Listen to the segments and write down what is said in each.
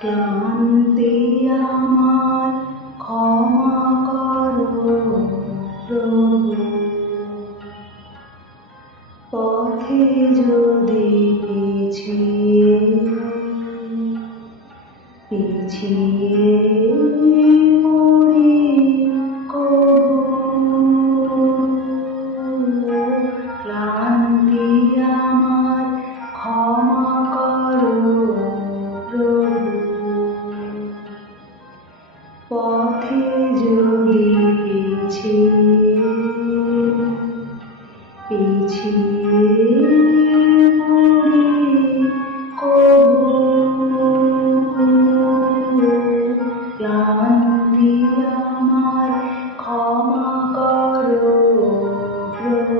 ক্লান্তি আমার ক্ষমা করো প্রভু। পথে যদি পিছিয়ে পড়ি কবু, ক্লান্তি আমার ক্ষমা করো প্রভু। পথে যদি পিছিয়ে পড়ি কবু, ক্লান্তি আমার ক্ষমা করো প্রভু।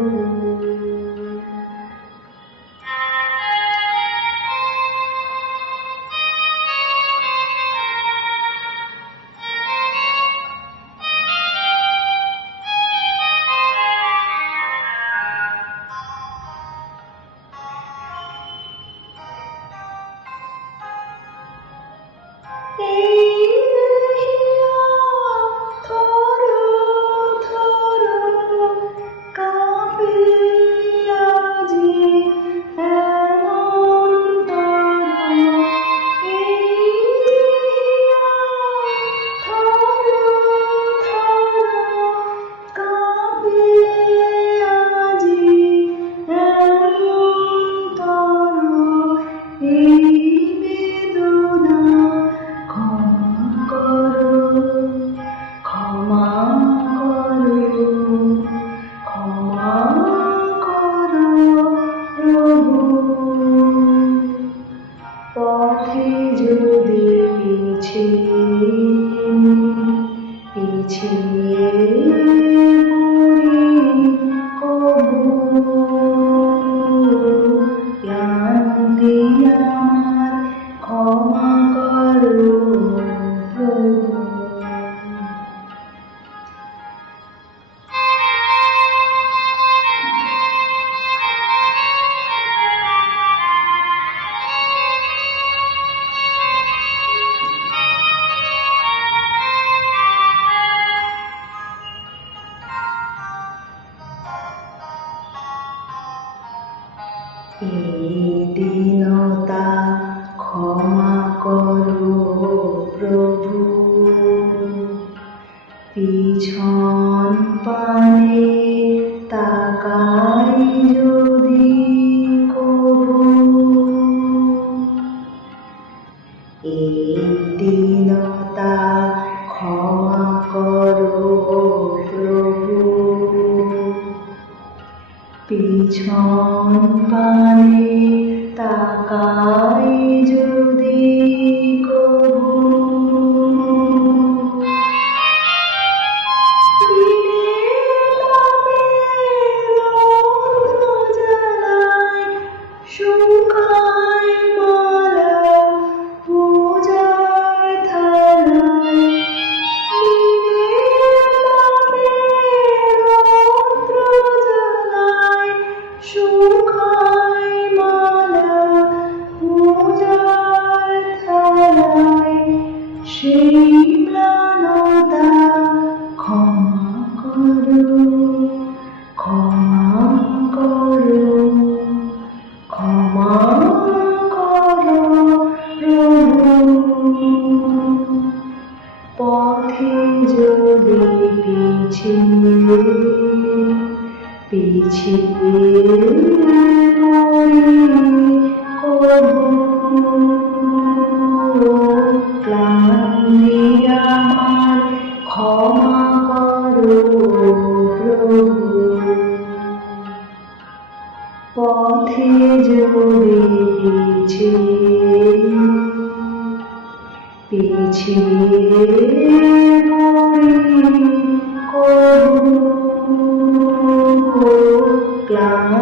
পথে যদি পিছিয়ে পড়ি কবু, ক্লান্তি আমার ক্ষমা করো প্রভু। এই দীনতা ক্ষমা করো প্রভু। পিছন পানে তাকাই যদি কবু, এই দীনতা ক্ষমা করো প্রভু। পিছন পানে তাকাই যদি কবু, শুকায় মালা পূজার থালায়, শুকায় মালা পূজার থালায়, সেই ম্লানতা ক্ষমা করো, ক্ষমা করো, ক্ষমা করো প্রভু। পথে যদি পিছিয়ে পড়ি কবু, ক্লান্তি আমার ক্ষমা করো প্রভু। পথে যদি পিছিয়ে পড়ি কবু, ক্লান্তি